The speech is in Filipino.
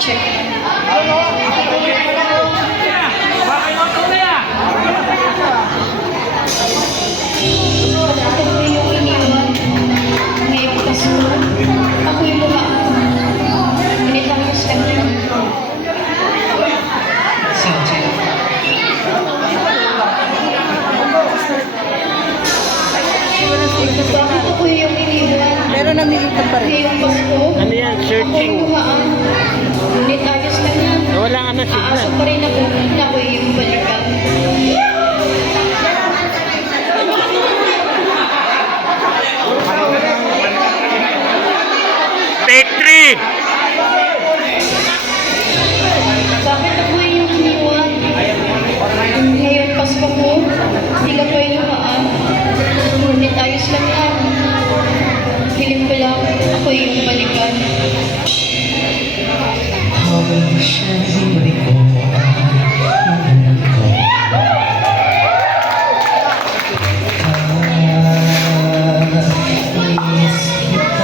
Check. Ako yung iniwan. Ngayong Pasko, ako yung lumaan. Initangos lang yun. Bakit ako yung iniwan? Pero namilitan pa rin. Ngayong Pasko, Ano yan? ako Searching. yung lumaan. Ngunit ayos lang yan. Wala ka na signal. Aasa pa rin ako na ako yung balikan. Take 3! Bakit ako yung iniwan? Ngayon Pasko ko, hindi ka pa yung lumaan. Ngunit ayos lang yan. Hiling ko lang, ako yung balikan. Habang siyempre ko ang ko. Miss kita.